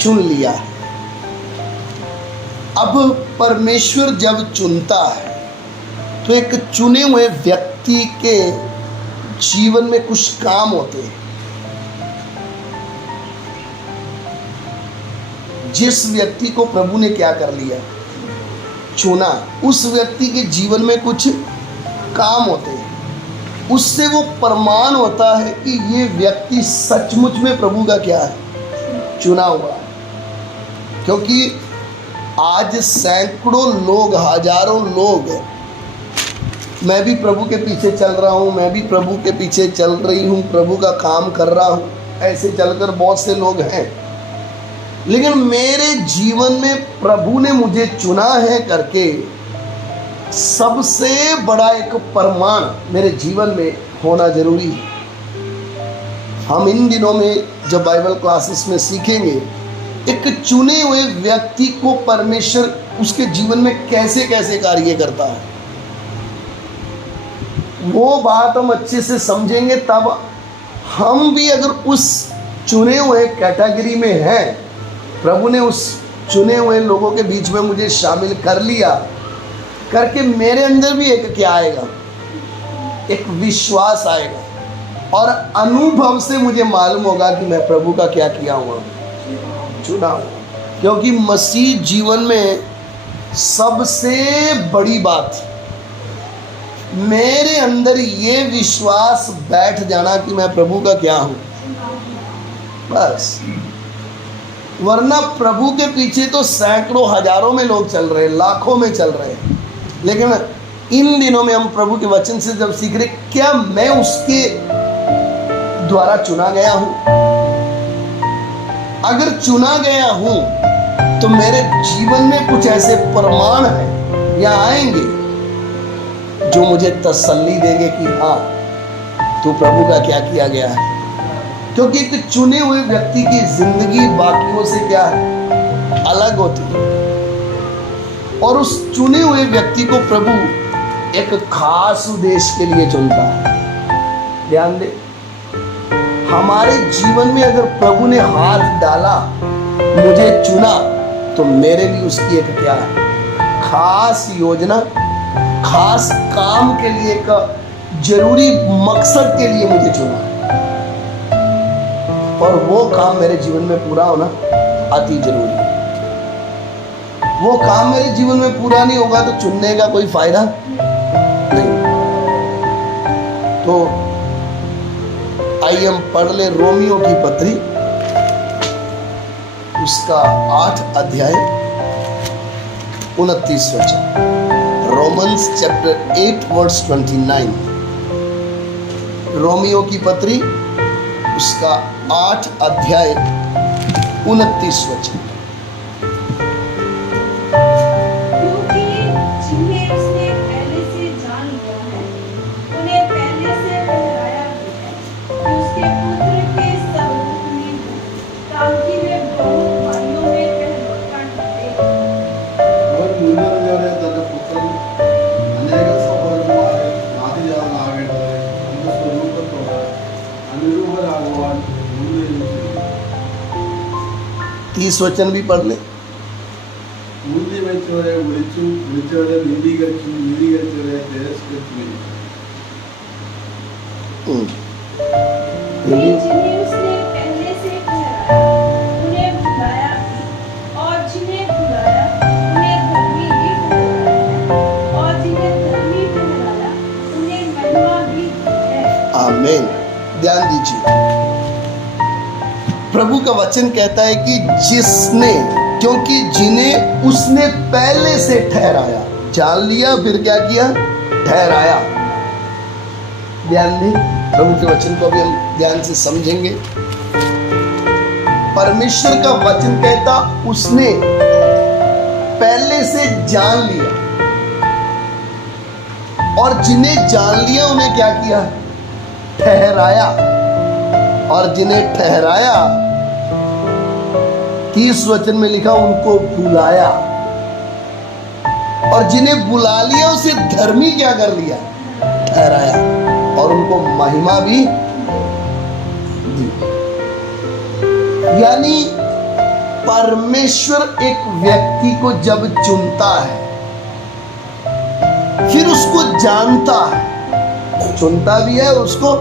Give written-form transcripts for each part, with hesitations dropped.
चुन लिया है। अब परमेश्वर जब चुनता है तो एक चुने हुए व्यक्ति के जीवन में कुछ काम होते हैं। जिस व्यक्ति को प्रभु ने क्या कर लिया, चुना, उस व्यक्ति के जीवन में कुछ काम होते हैं। उससे वो प्रमाण होता है कि ये व्यक्ति सचमुच में प्रभु का क्या है, चुना हुआ है। क्योंकि आज सैकड़ों लोग, हजारों लोग, मैं भी प्रभु के पीछे चल रहा हूँ, मैं भी प्रभु के पीछे चल रही हूँ, प्रभु का काम कर रहा हूँ, ऐसे चलकर बहुत से लोग हैं। लेकिन मेरे जीवन में प्रभु ने मुझे चुना है करके सबसे बड़ा एक प्रमाण मेरे जीवन में होना जरूरी है। हम इन दिनों में जब बाइबल क्लासेस में सीखेंगे एक चुने हुए व्यक्ति को परमेश्वर उसके जीवन में कैसे कैसे कार्य करता है, वो बात हम अच्छे से समझेंगे। तब हम भी अगर उस चुने हुए कैटेगरी में हैं, प्रभु ने उस चुने हुए लोगों के बीच में मुझे शामिल कर लिया करके, मेरे अंदर भी एक क्या आएगा, एक विश्वास आएगा और अनुभव से मुझे मालूम होगा कि मैं प्रभु का क्या किया हुआ, चुना हुआ। क्योंकि मसीह जीवन में सबसे बड़ी बात है मेरे अंदर ये विश्वास बैठ जाना कि मैं प्रभु का क्या हूँ, बस। वरना प्रभु के पीछे तो सैकड़ों हजारों में लोग चल रहे हैं, लाखों में चल रहे हैं। लेकिन इन दिनों में हम प्रभु के वचन से जब सीख रहे, क्या मैं उसके द्वारा चुना गया हूँ? अगर चुना गया हूँ तो मेरे जीवन में कुछ ऐसे प्रमाण हैं या आएंगे जो मुझे तसल्ली देंगे कि हाँ, तू प्रभु का क्या किया गया है। क्योंकि एक चुने हुए व्यक्ति की जिंदगी बाकियों से क्या है, अलग होती है। और उस चुने हुए व्यक्ति को प्रभु एक खास उद्देश्य के लिए चुनता है। ध्यान दे, हमारे जीवन में अगर प्रभु ने हाथ डाला, मुझे चुना, तो मेरे लिए उसकी एक क्या है, खास योजना, खास काम के लिए, एक जरूरी मकसद के लिए मुझे चुना है। और वो काम मेरे जीवन में पूरा होना अति जरूरी है। वो काम मेरे जीवन में पूरा नहीं होगा तो चुनने का कोई फायदा नहीं। तो आइए हम पढ़ ले रोमियो की पत्री, उसका 8 अध्याय 29 वचन। Romans chapter 8 verse 29। रोमियो की पत्री उसका 8 अध्याय 29 वचन। क्योंकि जिन्हें उसने पहले से जान लिया है, उन्हें पहले से ठहराया भी है कि उसके पुत्र के स्वरूप में हो, ताकि वे बहुत भाइयों में कहलौटा ठहरे। और मुन्नरिजरे तನ್ನ ಪುತ್ರನು ಅನೇಕ ಸಹೋದರಮಾರೆ ಮಾತಿಯಾಗಲಾಗಿದ್ದಾರೆ ಒಂದು ಸ್ವರೂಪತೋಡ ಅನುರೂಪರಾಗುವ ಮುಂದೆ 30 वचन भी पढ़ ले। ಮುಂದೆ ವೆಚ್ಚವರೆ ವಿಳಿಚವರೆ ನೀರೀಕರಿಸವರೆ ತಿರಸ್ಕರಿಸುವೆ। जिन्हें उसने पहले से ठहराया, उन्हें बुलाया भी, और जिन्हें बुलाया, उन्हें धर्मी भी ठहराया है, और जिन्हें धर्मी ठहराया, उन्हें महिमा भी दी है। आमीन। ध्यान दीजिए, प्रभु का वचन कहता है कि जिसने, क्योंकि जिन्हें उसने पहले से ठहराया, जान लिया, फिर क्या किया, ठहराया। ध्यान दें, प्रभु के वचन को अभी हम ध्यान से समझेंगे। परमेश्वर का वचन कहता उसने पहले से जान लिया, और जिन्हें जान लिया उन्हें क्या किया, ठहराया। और जिन्हें ठहराया, 30 वचन में लिखा, उनको बुलाया। और जिन्हें बुला लिया उसे धर्मी क्या कर लिया, ठहराया, और उनको महिमा भी दी। यानी परमेश्वर एक व्यक्ति को जब चुनता है, फिर उसको जानता है, चुनता भी है और उसको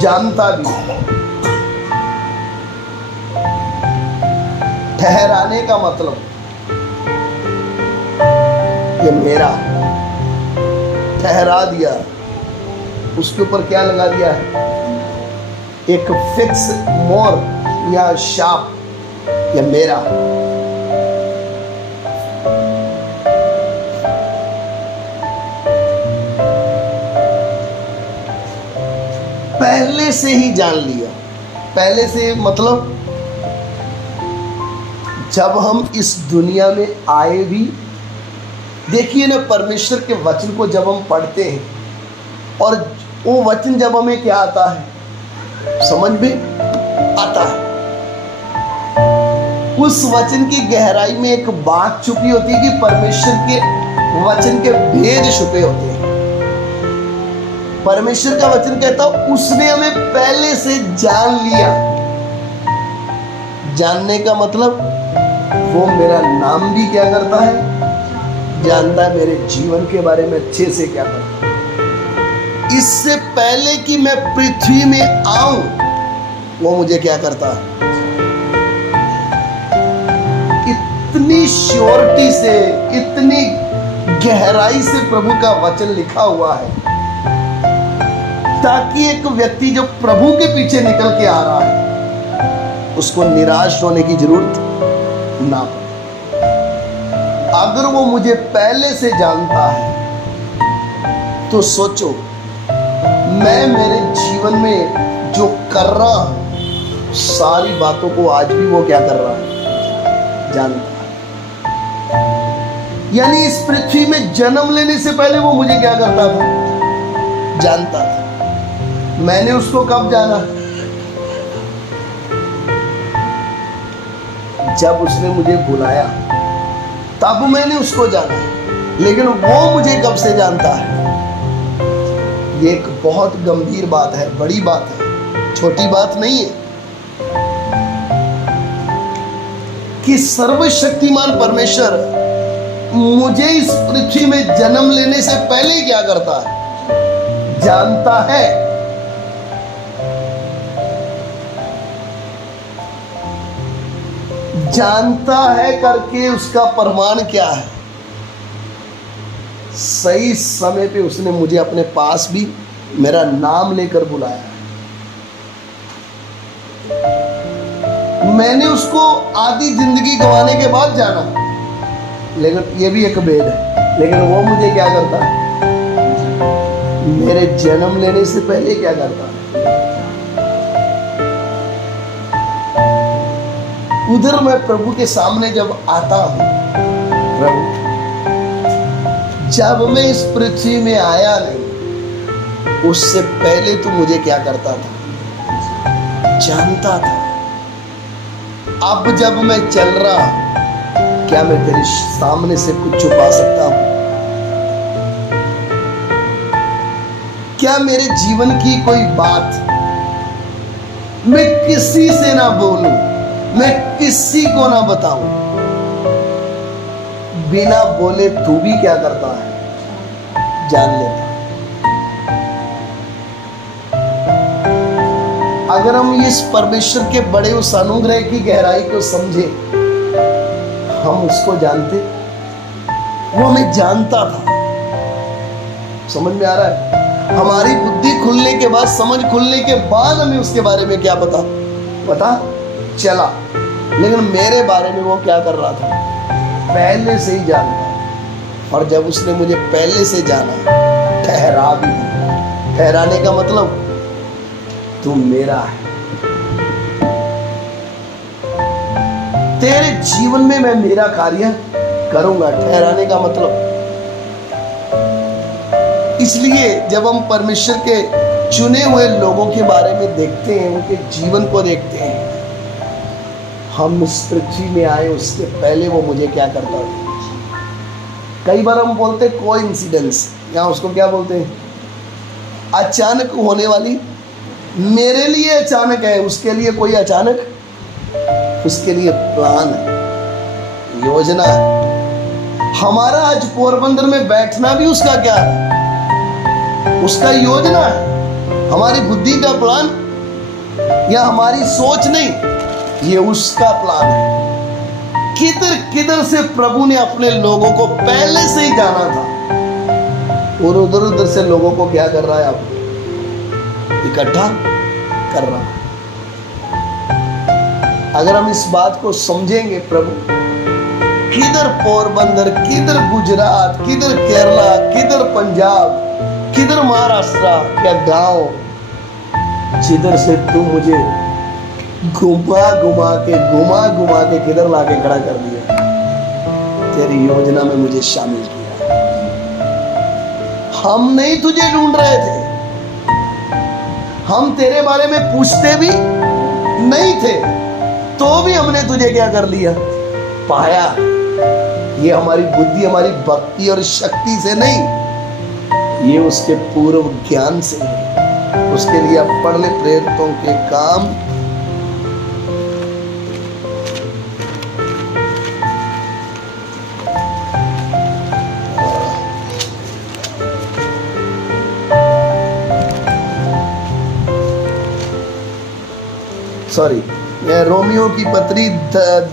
जानता भी है। ठहराने का मतलब ये मेरा ठहरा दिया, उसके ऊपर क्या लगा दिया है, एक फिक्स मोर या शाप, ये मेरा। पहले से ही जान लिया। पहले से मतलब जब हम इस दुनिया में आए भी, देखिए ना, परमेश्वर के वचन को जब हम पढ़ते हैं और वो वचन जब हमें क्या आता है, समझ में आता है, उस वचन की गहराई में एक बात छुपी होती है कि परमेश्वर के वचन के भेद छुपे होते हैं। परमेश्वर का वचन कहता है उसने हमें पहले से जान लिया। जानने का मतलब वो मेरा नाम भी क्या करता है, जानता है, मेरे जीवन के बारे में अच्छे से क्या करता है। इससे पहले कि मैं पृथ्वी में आऊं, वो मुझे क्या करता है, इतनी श्योरिटी से, इतनी गहराई से प्रभु का वचन लिखा हुआ है, ताकि एक व्यक्ति जो प्रभु के पीछे निकल के आ रहा है, उसको निराश होने की जरूरत ना पड़े। अगर वो मुझे पहले से जानता है तो सोचो, मैं मेरे जीवन में जो कर रहा हूं, सारी बातों को आज भी वो क्या कर रहा है, जानता है। यानी इस पृथ्वी में जन्म लेने से पहले वो मुझे क्या करता था, जानता था। मैंने उसको कब जाना, जब उसने मुझे बुलाया तब मैंने उसको जाना। लेकिन वो मुझे कब से जानता है, ये एक बहुत गंभीर बात है, बड़ी बात है, छोटी बात नहीं है कि सर्वशक्तिमान परमेश्वर मुझे इस पृथ्वी में जन्म लेने से पहले क्या करता है, जानता है। जानता है करके उसका प्रमाण क्या है, सही समय पे उसने मुझे अपने पास भी मेरा नाम लेकर बुलाया। मैंने उसको आधी जिंदगी गंवाने के बाद जाना, लेकिन ये भी एक भेद है। लेकिन वो मुझे क्या करता है, मेरे जन्म लेने से पहले क्या करता है। उधर मैं प्रभु के सामने जब आता हूं, प्रभु जब मैं इस पृथ्वी में आया नहीं, उससे पहले तू मुझे क्या करता था, जानता था। अब जब मैं चल रहा, क्या मैं तेरे सामने से कुछ छुपा सकता हूं? क्या मेरे जीवन की कोई बात मैं किसी से ना बोलूं, मैं किसी को ना बताऊं, बिना बोले तू भी क्या करता है, जान लेता। अगर हम इस परमेश्वर के बड़े उस अनुग्रह की गहराई को समझे, हम उसको जानते, वो हमें जानता था। समझ में आ रहा है? हमारी बुद्धि खुलने के बाद, समझ खुलने के बाद हमें उसके बारे में क्या पता चला। लेकिन मेरे बारे में वो क्या कर रहा था, पहले से ही जानता। और जब उसने मुझे पहले से जाना, ठहरा भी दिया। ठहराने का मतलब तू मेरा है, तेरे जीवन में मैं मेरा कार्य करूंगा। ठहराने का मतलब, इसलिए जब हम परमेश्वर के चुने हुए लोगों के बारे में देखते हैं, उनके जीवन को देखते हैं, हम इस पृथ्वी में आए उसके पहले वो मुझे क्या करता था। कई बार हम बोलते हैं कोइंसिडेंस, या उसको क्या बोलते हैं, अचानक होने वाली। मेरे लिए अचानक है, उसके लिए कोई अचानक उसके लिए प्लान है, योजना है। हमारा आज पोरबंदर में बैठना भी उसका क्या है? उसका योजना है। हमारी बुद्धि का प्लान या हमारी सोच नहीं, ये उसका प्लान है। किधर किधर से प्रभु ने अपने लोगों को पहले से ही जाना था, और उधर उधर से लोगों को क्या कर रहा है? अब इकट्ठा कर रहा है। अगर हम इस बात को समझेंगे, प्रभु किधर पोरबंदर, किधर गुजरात, किधर केरला, किधर पंजाब, किधर महाराष्ट्र, क्या गांव, जिधर से तू मुझे घुमा घुमा के किधर लाके खड़ा कर दिया, तेरी योजना में मुझे शामिल किया। हम नहीं तुझे ढूंढ रहे थे, हम तेरे बारे में पूछते भी नहीं थे, तो भी हमने तुझे क्या कर लिया? पाया। ये हमारी बुद्धि, हमारी भक्ति और शक्ति से नहीं, ये उसके पूर्व ज्ञान से है। उसके लिए आप पढ़ ले प्रेरितों के काम, सॉरी, रोमियो की पत्री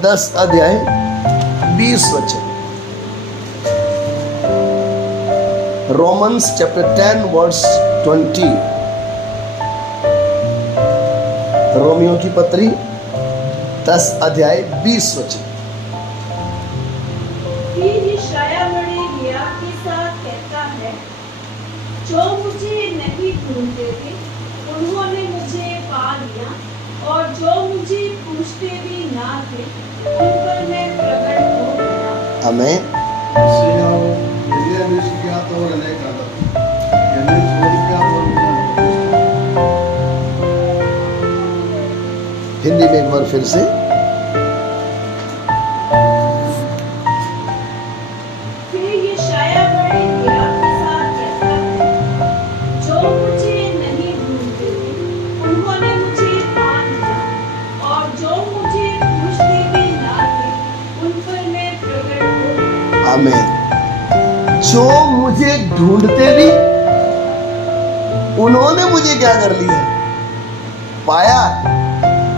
10 अध्याय 20 वचन। Romans chapter 10 verse 20। रोमियो की पत्री 10 अध्याय 20 वचन। फिर यशायाह नबी के साथ कहता है, जो मुझे नहीं ढूंढते थे उन्होंने मुझे पा लिया, और जो मुझे पूछते भी ना थे उन पर मैं प्रकट हो गया। आमीन। हिंदी में एक बार फिर से। फिर यशायाह नबी के साथ कहता है, जो मुझे नहीं ढूंढते थे उन्होंने मुझे पा लिया, और जो मुझे पूछते भी ना थे उन पर मैं प्रकट हो गया। आमीन। जो मुझे ढूंढते भी, उन्होंने मुझे क्या कर लिया? पाया।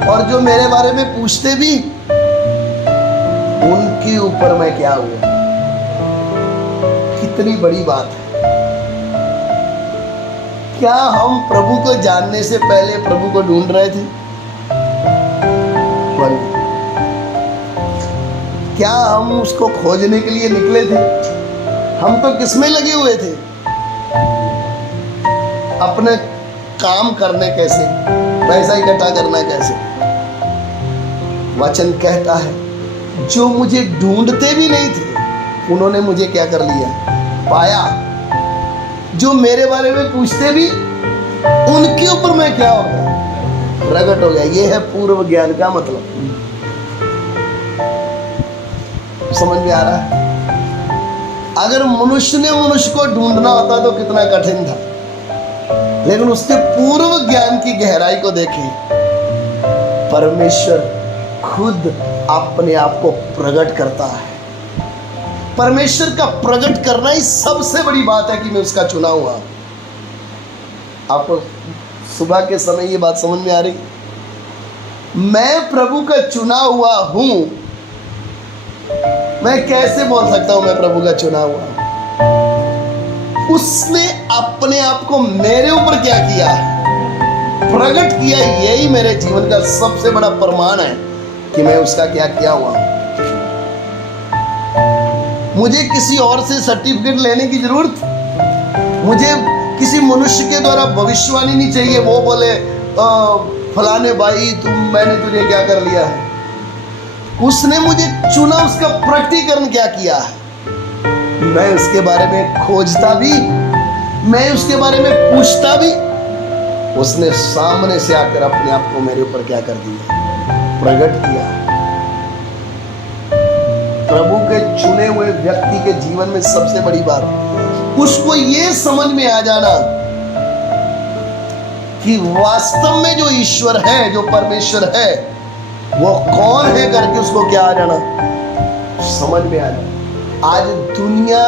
और जो मेरे बारे में पूछते भी, उनके ऊपर मैं क्या हुआ? कितनी बड़ी बात है। क्या हम प्रभु को जानने से पहले प्रभु को ढूंढ रहे थे? क्या हम उसको खोजने के लिए निकले थे? हम तो किसमें लगे हुए थे? अपने काम करने कैसे, पैसा इकट्ठा करना कैसे। वचन कहता है, जो मुझे ढूंढते भी नहीं थे उन्होंने मुझे क्या कर लिया? पाया। जो मेरे बारे में पूछते भी, उनके ऊपर मैं क्या हो गया? प्रकट हो गया। ये है पूर्व ज्ञान का मतलब। समझ में आ रहा है? अगर मनुष्य ने मनुष्य को ढूंढना होता तो कितना कठिन था, लेकिन उसके पूर्व ज्ञान की गहराई को देखें। परमेश्वर खुद अपने आप को प्रकट करता है। परमेश्वर का प्रकट करना ही सबसे बड़ी बात है कि मैं उसका चुना हुआ। आपको सुबह के समय ये बात समझ में आ रही? मैं प्रभु का चुना हुआ हूं। मैं कैसे बोल सकता हूं मैं प्रभु का चुना हुआ हूं? उसने अपने आप को मेरे ऊपर क्या किया है? प्रकट किया। यही मेरे जीवन का सबसे बड़ा प्रमाण है कि मैं उसका क्या किया हुआ हूं। मुझे किसी और से सर्टिफिकेट लेने की जरूरत, मुझे किसी मनुष्य के द्वारा भविष्यवाणी नहीं चाहिए। वो बोले फलाने भाई मैंने तुझे क्या कर लिया है। उसने मुझे चुना, उसका प्रकटीकरण क्या किया है। मैं उसके बारे में खोजता भी, मैं उसके बारे में पूछता भी, उसने सामने से आकर अपने आप को मेरे ऊपर क्या कर दिया? प्रकट किया। प्रभु के चुने हुए व्यक्ति के जीवन में सबसे बड़ी बात उसको ये समझ में आ जाना कि वास्तव में जो ईश्वर है, जो परमेश्वर है, वो कौन है करके उसको क्या आ जाना, समझ में आ जाना। आज दुनिया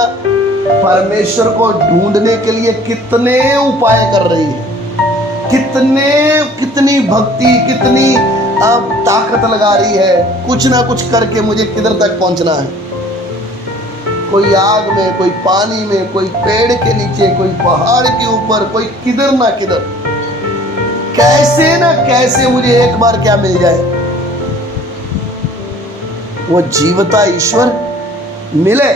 परमेश्वर को ढूंढने के लिए कितने उपाय कर रही है, कितनी भक्ति, कितनी ताकत लगा रही है, कुछ ना कुछ करके मुझे किधर तक पहुंचना है। कोई आग में, कोई पानी में, कोई पेड़ के नीचे, कोई पहाड़ के ऊपर, कोई किधर ना किधर, कैसे ना कैसे मुझे एक बार क्या मिल जाए, वो जीवता ईश्वर मिले।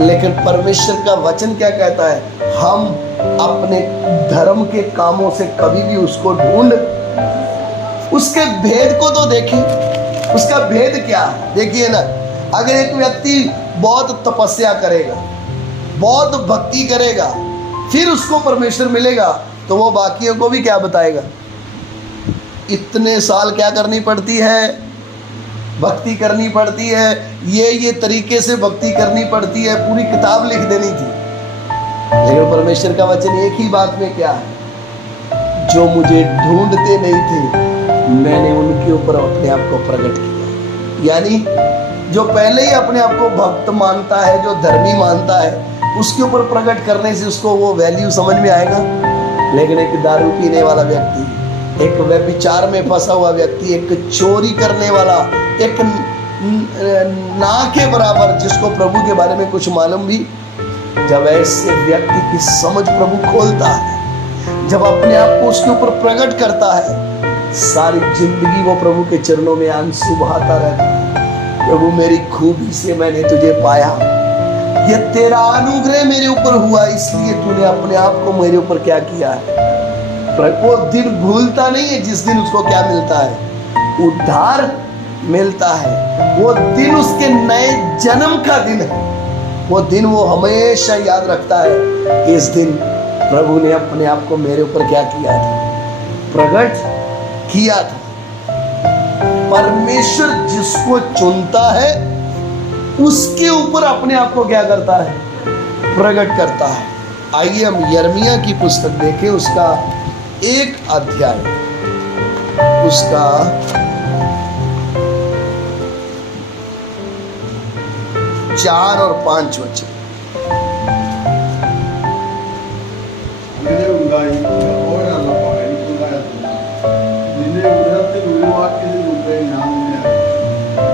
लेकिन परमेश्वर का वचन क्या कहता है, हम अपने धर्म के कामों से कभी भी उसको ढूंढ, उसके भेद को तो देखें, उसका भेद क्या है। देखिए ना, अगर एक व्यक्ति बहुत तपस्या करेगा, बहुत भक्ति करेगा, फिर उसको परमेश्वर मिलेगा, तो वो बाकियों को भी क्या बताएगा। इतने साल क्या करनी पड़ती है, भक्ति करनी पड़ती है, ये तरीके से भक्ति करनी पड़ती है, पूरी किताब लिख देनी थी। लेकिन परमेश्वर का वचन एक ही बात में क्या है, जो मुझे ढूंढते नहीं थे मैंने उनके ऊपर अपने आप को प्रकट किया। यानी जो पहले ही अपने आप को भक्त मानता है, जो धर्मी मानता है, उसके ऊपर प्रकट करने से उसको वो वैल्यू समझ में आएगा। लेकिन एक दारू पीने वाला व्यक्ति, एक व्यभिचार में फंसा हुआ व्यक्ति, एक चोरी करने वाला, एक ना के बराबर जिसको प्रभु के बारे में कुछ मालूम भी, जब ऐसे व्यक्ति की समझ प्रभु खोलता है, जब अपने आप को उसके ऊपर प्रकट करता है, सारी जिंदगी वो प्रभु के चरणों में आंसू बहाता रहता है। प्रभु मेरी खूबी से मैंने तुझे पाया, ये तेरा अनुग्रह मेरे ऊपर हुआ, इसलिए तूने अपने आप को मेरे ऊपर क्या किया है। वो दिन भूलता नहीं है जिस दिन उसको क्या मिलता है, उद्धार मिलता है। वो दिन उसके नए जन्म का दिन है, वो दिन वो हमेशा याद रखता है। इस दिन प्रभु ने अपने आप को मेरे ऊपर क्या किया था, प्रकट किया था। परमेश्वर जिसको चुनता है उसके ऊपर अपने आप को क्या करता है, प्रकट करता है। आइए हम यिर्मयाह की पुस्तक देखें, उसका 1 अध्याय, उसका 4 और 5 वचन। അങ്ങനെ ഉണ്ടായി യഹോവയരുളപ്പാട് എനിക്കുണ്ടായതെന്നാൽ, നിന്നെ ഉദരത്തിൽ ഉരുവാക്കിയതിനു മുമ്പേ ഞാൻ നിന്നെ അറിഞ്ഞു.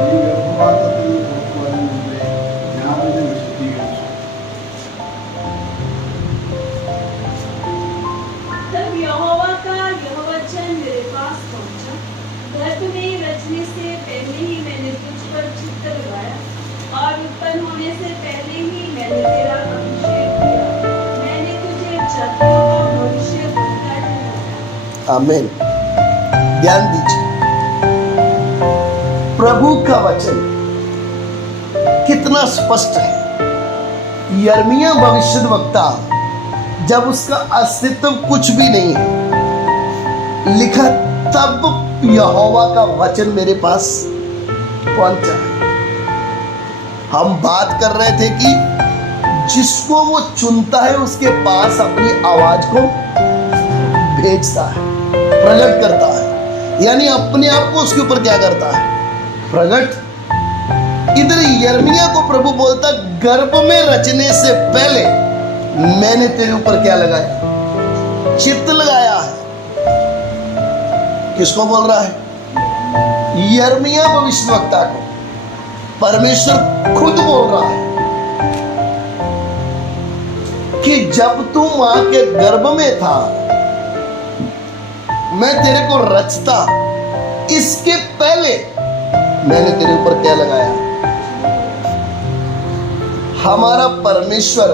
നീ ഗർഭപാത്രത്തിൽ നിന്ന് പുറത്തു വരുന്നതിന് മുമ്പേ ഞാൻ നിന്നെ വിശുദ്ധീകരിച്ചു. तब यहोवा का यह वचन मेरे पास पहुंचा, गर्भ में रचने से पहले ही मैंने तुझ पर चित्त लगाया, और उत्पन्न होने से पहले ही मैंने तेरा अभिषेक किया। मैंने तुझे जातियों का भविष्यद्वक्ता ठहराया। आमीन। ध्यान दीजिए, प्रभु का वचन कितना स्पष्ट है। यिर्मयाह भविष्यद्वक्ता, जब उसका अस्तित्व कुछ भी नहीं है, लिखा तब यहोवा का वचन मेरे पास पहुंचा है। हम बात कर रहे थे कि जिसको वो चुनता है उसके पास अपनी आवाज को भेजता है, प्रकट करता है, यानी अपने आप को उसके ऊपर क्या करता है, प्रकट। इधर यिर्मयाह को प्रभु बोलता, गर्भ में रचने से पहले मैंने तेरे ऊपर क्या लगाया, चित्त लगाया है। किसको बोल रहा है, यिर्मयाह भविष्यद्वक्ता को। परमेश्वर खुद बोल रहा है कि जब तू मां के गर्भ में था मैं तेरे को रचता, इसके पहले मैंने तेरे ऊपर क्या लगाया। हमारा परमेश्वर,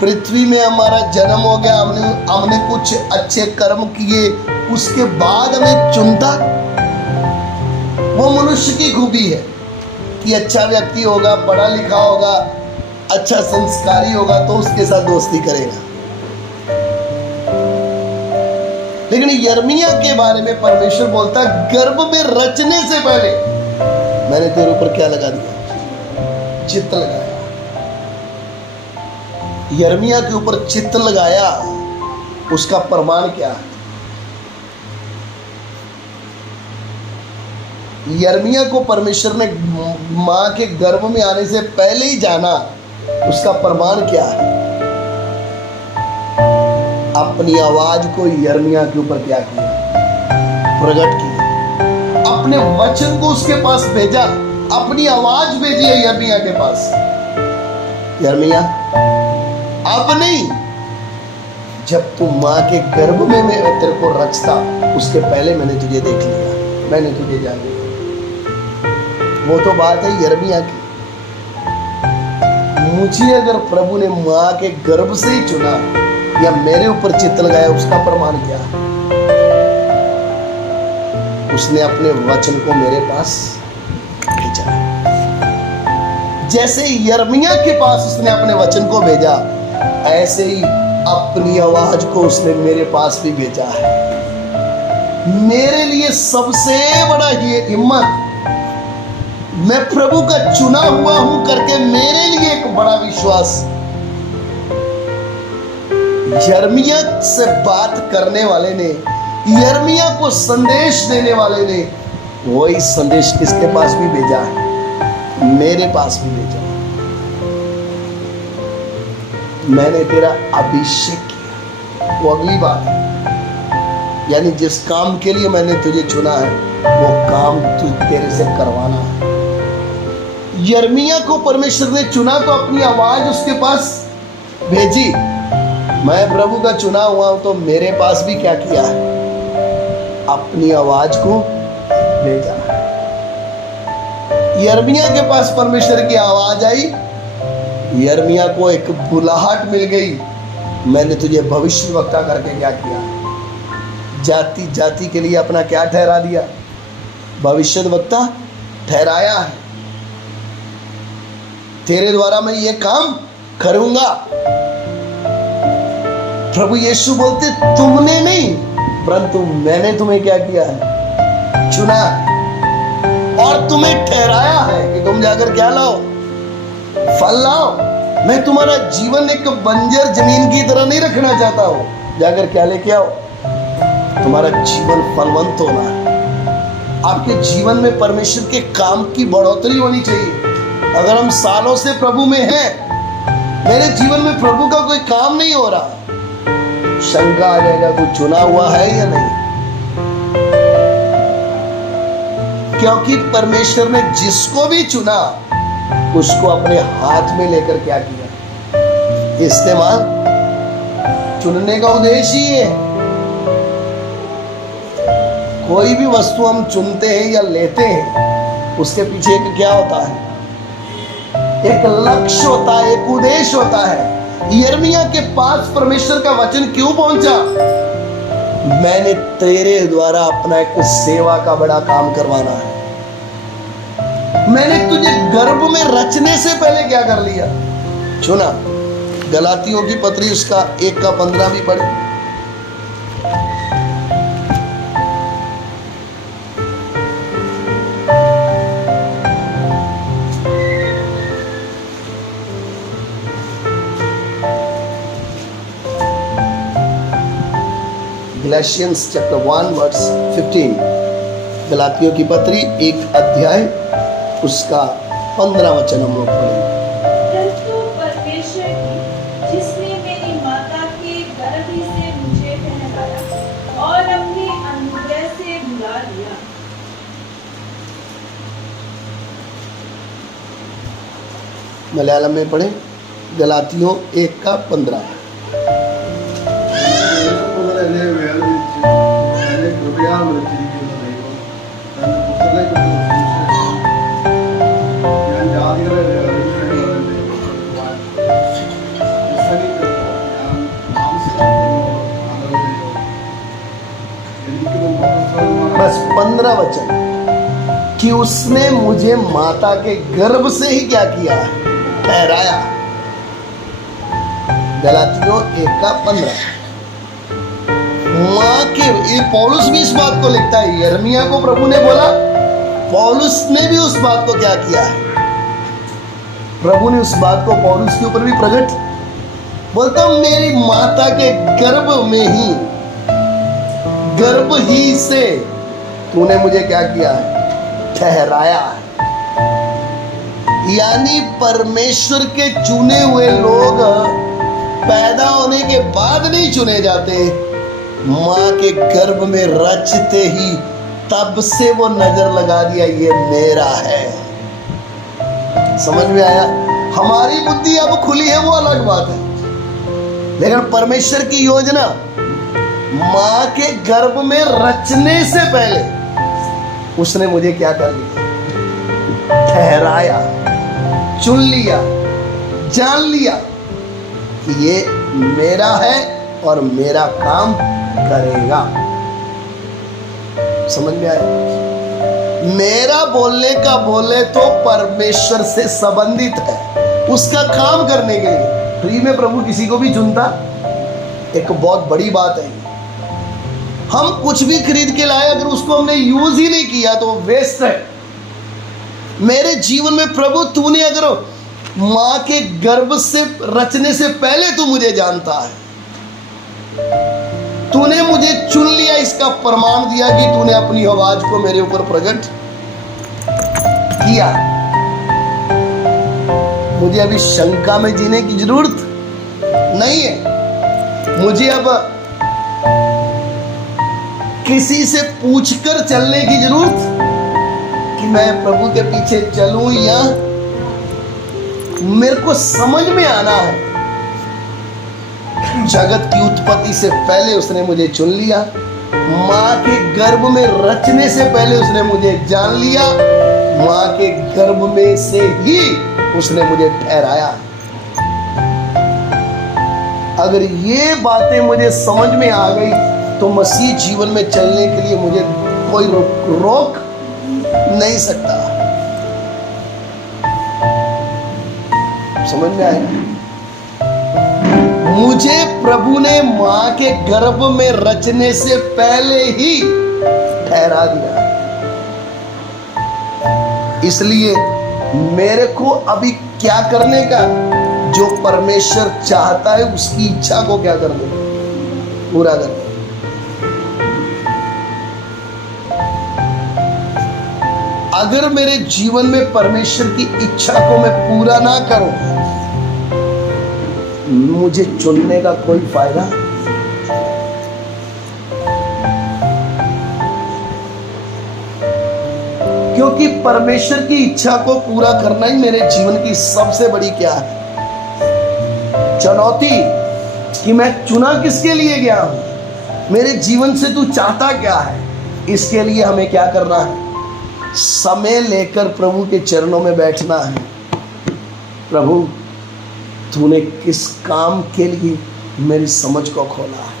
पृथ्वी में हमारा जन्म हो गया, हमने कुछ अच्छे कर्म किए, उसके बाद हमें चुनता। वो मनुष्य की खूबी है कि अच्छा व्यक्ति होगा, पढ़ा लिखा होगा, अच्छा संस्कारी होगा तो उसके साथ दोस्ती करेगा। लेकिन यिर्मयाह के बारे में परमेश्वर बोलता, गर्भ में रचने से पहले मैंने तेरे ऊपर क्या लगा दिया, चित्त लगाया। यिर्मयाह के ऊपर चित्त लगाया, उसका प्रमाण क्या है। यिर्मयाह को परमेश्वर ने माँ के गर्भ में आने से पहले ही जाना, उसका प्रमाण क्या है? अपनी आवाज को यिर्मयाह के ऊपर क्या किया? प्रकट किया। अपने वचन को उसके पास भेजा, अपनी आवाज भेजी है यिर्मयाह के पास। यिर्मयाह, अब नहीं, जब तू माँ के गर्भ में मैं तेरे को रचता, उसके पहले मैंने तुझे देख लिया, मैंने तुझे जान लिया। वो तो बात है यिर्मयाह की। मुझे अगर प्रभु ने माँ के गर्भ से ही चुना या मेरे ऊपर चित्त लगाया, उसका प्रमाण क्या है? उसने अपने वचन को मेरे पास भेजा। जैसे यिर्मयाह के पास उसने अपने वचन को भेजा, ऐसे ही अपनी आवाज को उसने मेरे पास भी भेजा है। मेरे लिए सबसे बड़ा ये हिम्मत, मैं प्रभु का चुना हुआ हूं करके मेरे लिए एक बड़ा विश्वास। यिर्मयाह से बात करने वाले ने, यिर्मयाह को संदेश देने वाले ने वही संदेश किसके पास भी भेजा है? मेरे पास भी भेजा। मैंने तेरा अभिषेक किया, वो अगली बात है। यानी जिस काम के लिए मैंने तुझे चुना है, वो काम तू तेरे से करवाना है। यिर्मयाह को परमेश्वर ने चुना तो अपनी आवाज उसके पास भेजी। मैं प्रभु का चुना हुआ हूं तो मेरे पास भी क्या किया है? अपनी आवाज को भेजा। यिर्मयाह के पास परमेश्वर की आवाज आई, यिर्मयाह को एक बुलाहट मिल गई, मैंने तुझे भविष्यवक्ता करके क्या किया? जाति जाति के लिए अपना क्या ठहरा दिया? भविष्यवक्ता ठहराया है। तेरे द्वारा मैं ये काम करूंगा। प्रभु यीशु बोलते, तुमने नहीं परंतु मैंने तुम्हें क्या किया है? चुना और तुम्हें ठहराया है कि तुम जाकर क्या लाओ? फल लाओ। मैं तुम्हारा जीवन एक बंजर जमीन की तरह नहीं रखना चाहता हूं। जाकर क्या लेके आओ? तुम्हारा जीवन फलवंत होना है। आपके जीवन में परमेश्वर के काम की बढ़ोतरी होनी चाहिए। अगर हम सालों से प्रभु में हैं, मेरे जीवन में प्रभु का कोई काम नहीं हो रहा, शंका आ जाएगा तू चुना हुआ है या नहीं। क्योंकि परमेश्वर ने जिसको भी चुना उसको अपने हाथ में लेकर क्या किया? इस्तेमाल। चुनने का उद्देश्य ही है। कोई भी वस्तु हम चुनते हैं या लेते हैं, उसके पीछे एक क्या होता है? एक लक्ष्य होता है, एक उद्देश्य होता है। यिर्मयाह के पास परमेश्वर का वचन क्यों पहुंचा? मैंने तेरे द्वारा अपना एक सेवा का बड़ा काम करवाना है। मैंने तुझे गर्भ में रचने से पहले क्या कर लिया? चुना। गलातियों की पत्री उसका 1:15 भी पढ़े। Galatians chapter 1 verse 15। गलातियों की पत्री 1 उसका 15 वचन हम लोग पढ़ेंगे। परंतु परमेश्वर की, जिसने मेरी माता के गर्भ ही से मुझे पहनाया और अपने अनुग्रह से बुला लिया। मलयालम में पढ़े। गलातियों 1:15। എന്നെ വേർതിരിച്ച് എന്നെ കൃപയാൽ വിളിച്ചിരിക്കുന്ന ദൈവം തന്റെ പുത്രനെക്കുറിച്ച് സുവിശേഷം ഞാൻ ജാതികളെ അറിയിക്കേണ്ടതിന്റെ ഞാൻ മാംസത്തിനോ എനിക്ക് മുമ്പ് बस 15 वचन कि उसने मुझे माता के गर्भ से ही क्या किया? ठहराया। गलातियों 1:15। माँ के, ये पौलुस भी इस बात को लिखता है। यिर्मयाह को प्रभु ने बोला, पौलुस ने भी उस बात को क्या किया है? प्रभु ने उस बात को पौलुस के ऊपर भी प्रकट। बोलता हूं मेरी माता के गर्भ में ही, गर्भ ही से तूने मुझे क्या किया है? ठहराया है। यानी परमेश्वर के चुने हुए लोग पैदा होने के बाद नहीं चुने जाते, मां के गर्भ में रचते ही तब से वो नजर लगा दिया ये मेरा है। समझ में आया? हमारी बुद्धि अब खुली है वो अलग बात है, लेकिन परमेश्वर की योजना मां के गर्भ में रचने से पहले उसने मुझे क्या कर दिया? ठहराया, चुन लिया, जान लिया कि ये मेरा है और मेरा काम करेगा। समझ में आया? मेरा बोलने का बोले तो परमेश्वर से संबंधित है, उसका काम करने के लिए। फ्री में प्रभु किसी को भी चुनता, एक बहुत बड़ी बात है। हम कुछ भी खरीद के लाए, अगर उसको हमने यूज ही नहीं किया तो वेस्ट है। मेरे जीवन में प्रभु तूने अगर मां के गर्भ से रचने से पहले तू मुझे जानता है, तूने मुझे चुन लिया, इसका प्रमाण दिया कि तूने अपनी आवाज को मेरे ऊपर प्रकट किया। मुझे अभी शंका में जीने की जरूरत नहीं है। मुझे अब किसी से पूछकर चलने की जरूरत कि मैं प्रभु के पीछे चलूं, या मेरे को समझ में आना है जगत की उत्पत्ति से पहले उसने मुझे चुन लिया, मां के गर्भ में रचने से पहले उसने मुझे जान लिया, मां के गर्भ में से ही उसने मुझे ठहराया। अगर ये बातें मुझे समझ में आ गई तो मसीह जीवन में चलने के लिए मुझे कोई रोक नहीं सकता। समझ में आया? मुझे प्रभु ने मां के गर्भ में रचने से पहले ही ठहरा दिया। इसलिए मेरे को अभी क्या करने का? जो परमेश्वर चाहता है उसकी इच्छा को क्या करने का? पूरा करना। अगर मेरे जीवन में परमेश्वर की इच्छा को मैं पूरा ना करूं, मुझे चुनने का कोई फायदा? क्योंकि परमेश्वर की इच्छा को पूरा करना ही मेरे जीवन की सबसे बड़ी क्या है? चुनौती। कि मैं चुना किसके लिए गया हूं, मेरे जीवन से तू चाहता क्या है। इसके लिए हमें क्या करना है? समय लेकर प्रभु के चरणों में बैठना है। प्रभु तूने किस काम के लिए मेरी समझ को खोला है?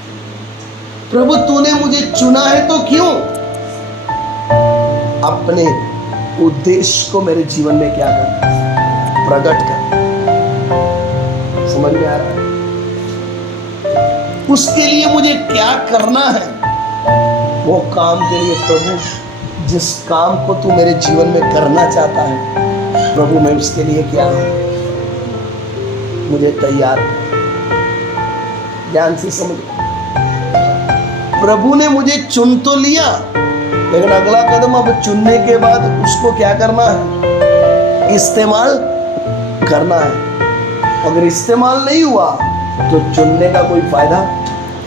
प्रभु तूने मुझे चुना है तो क्यों? अपने उद्देश्य को मेरे जीवन में क्या करना? प्रकट कर। समझ में आ रहा है? उसके लिए मुझे क्या करना है? वो काम के लिए प्रभु जिस काम को तू मेरे जीवन में करना चाहता है, प्रभु मैं उसके लिए क्या हूं, मुझे तैयार कर। ध्यान से समझ। प्रभु ने मुझे चुन तो लिया, लेकिन अगला कदम अब चुनने के बाद उसको क्या करना है? इस्तेमाल करना है। अगर इस्तेमाल नहीं हुआ तो चुनने का कोई फायदा?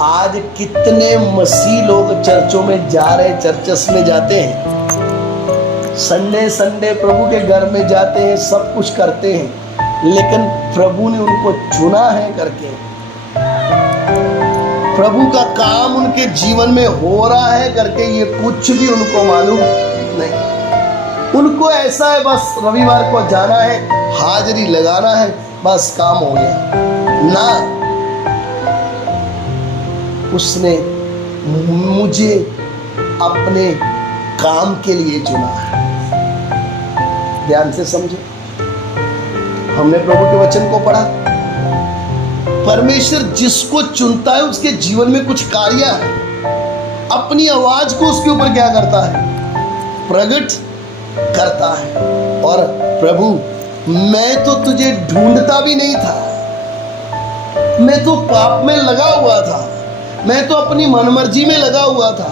आज कितने मसीह लोग चर्चों में जा रहे, चर्चस में जाते हैं, संडे संडे प्रभु के घर में जाते हैं, सब कुछ करते हैं, लेकिन प्रभु ने उनको चुना है करके प्रभु का काम उनके जीवन में हो रहा है करके ये कुछ भी उनको मालूम नहीं। उनको ऐसा है बस रविवार को जाना है, हाजिरी लगाना है, बस काम हो गया ना। उसने मुझे अपने काम के लिए चुना है। ध्यान से समझो। हमने प्रभु के वचन को पढ़ा। परमेश्वर जिसको चुनता है उसके जीवन में कुछ कार्य है। अपनी आवाज को उसके ऊपर क्या करता है? प्रकट करता है। और प्रभु मैं तो तुझे ढूंढता भी नहीं था, मैं तो पाप में लगा हुआ था, मैं तो अपनी मनमर्जी में लगा हुआ था,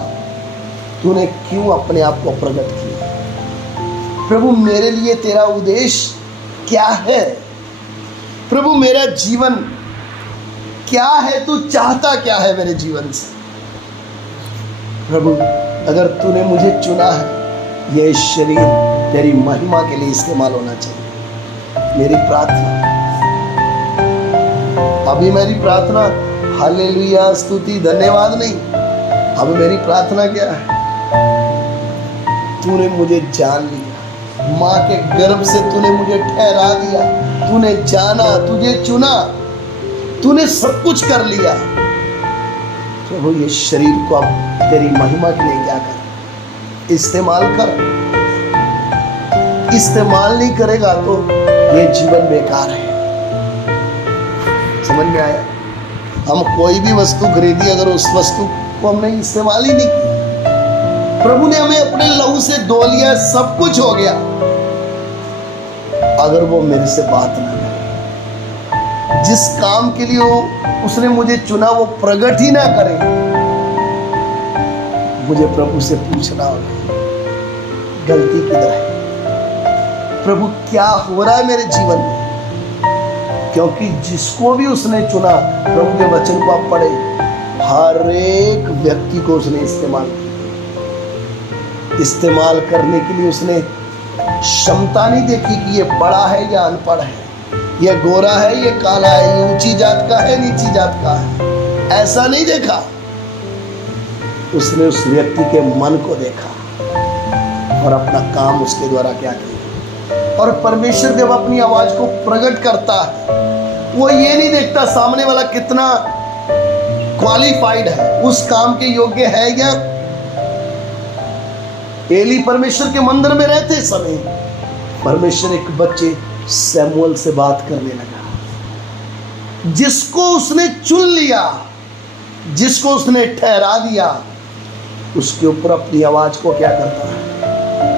तूने क्यों अपने आप को प्रकट किया? प्रभु मेरे लिए तेरा उद्देश्य क्या है? प्रभु मेरा जीवन क्या है? तू चाहता क्या है मेरे जीवन से? प्रभु अगर तूने मुझे चुना है, यह शरीर तेरी महिमा के लिए इस्तेमाल होना चाहिए। मेरी प्रार्थना, अभी मेरी प्रार्थना हालेलुया स्तुति धन्यवाद नहीं, अभी मेरी प्रार्थना क्या है? तूने मुझे जान लिया, माँ के गर्भ से तूने मुझे ठहरा दिया, तूने जाना, तुझे चुना, तूने सब कुछ कर लिया। प्रभु ये शरीर को अब तेरी महिमा के लिए क्या कर, इस्तेमाल कर। इस्तेमाल नहीं करेगा तो ये जीवन बेकार है। समझ में आया? हम कोई भी वस्तु खरीदी, अगर उस वस्तु को हमने इस्तेमाल ही नहीं किया, प्रभु ने हमें अपने लहू से धो लिया, सब कुछ हो गया, अगर वो मेरे से बात ना करे, जिस काम के लिए उसने मुझे चुना वो प्रकट ही ना करे, मुझे प्रभु से पूछना होगा गलती किधर है? प्रभु क्या हो रहा है मेरे जीवन में? क्योंकि जिसको भी उसने चुना, प्रभु के वचन को आप पढ़े, हर एक व्यक्ति को उसने इस्तेमाल करने के लिए उसने क्षमता नहीं देखी कि ये बड़ा है या अनपढ़ है, ये गोरा है, ये काला है, ये ऊंची जात का है, नीची जात का है, ऐसा नहीं देखा। उसने उस व्यक्ति के मन को देखा और अपना काम उसके द्वारा क्या किया। और परमेश्वर जब अपनी आवाज को प्रकट करता है, वो ये नहीं देखता सामने वाला कितना क्वालिफाइड है, उस काम के योग्य है या। एली परमेश्वर के मंदिर में रहते समय परमेश्वर एक बच्चे सैमुअल से बात करने लगा, जिसको उसने चुन लिया, जिसको उसने ठहरा दिया, उसके ऊपर अपनी आवाज को क्या करता है।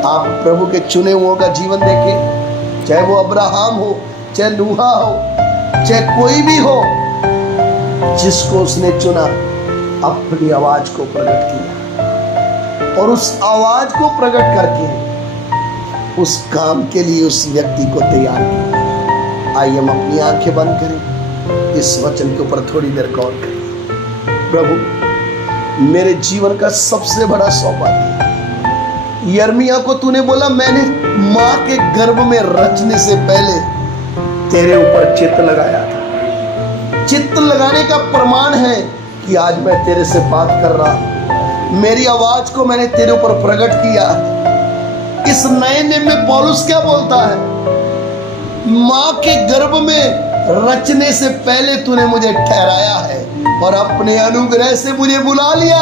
आप प्रभु के चुने हुओं का जीवन देखें, चाहे वो अब्राहम हो, चाहे नूहा हो, चाहे कोई भी हो, जिसको उसने चुना, अपनी आवाज को प्रकट किया और उस आवाज को प्रकट करके उस काम के लिए उस व्यक्ति को तैयार किया। आइए हम अपनी आंखें बंद करें, इस वचन के ऊपर थोड़ी देर गौर करें। प्रभु मेरे जीवन का सबसे बड़ा सौभाग्य, यिर्मयाह को तूने बोला मैंने माँ के गर्भ में रचने से पहले तेरे ऊपर चित्त लगाया था। चित्त लगाने का प्रमाण है कि आज मैं तेरे से बात कर रहा हूं, मेरी आवाज को मैंने तेरे ऊपर प्रकट किया। इस नए नियम में पौलुस क्या बोलता है? माँ के गर्भ में रचने से पहले तूने मुझे ठहराया है और अपने अनुग्रह से मुझे बुला लिया।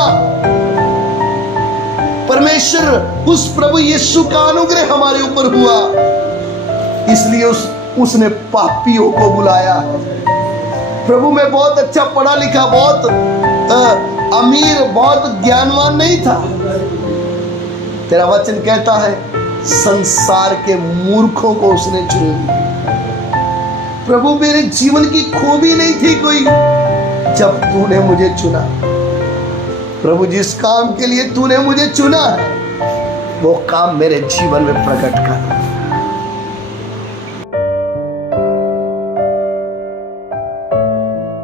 परमेश्वर उस प्रभु यीशु का अनुग्रह हमारे ऊपर हुआ, इसलिए उसने पापियों को बुलाया। प्रभु मैं बहुत अच्छा पढ़ा लिखा, बहुत अमीर, बहुत ज्ञानवान नहीं था। तेरा वचन कहता है संसार के मूर्खों को उसने चुन लिया। प्रभु मेरे जीवन की खूबी नहीं थी कोई, जब तूने मुझे चुना। प्रभु जिस काम के लिए तूने मुझे चुना है, वो काम मेरे जीवन में प्रकट कर।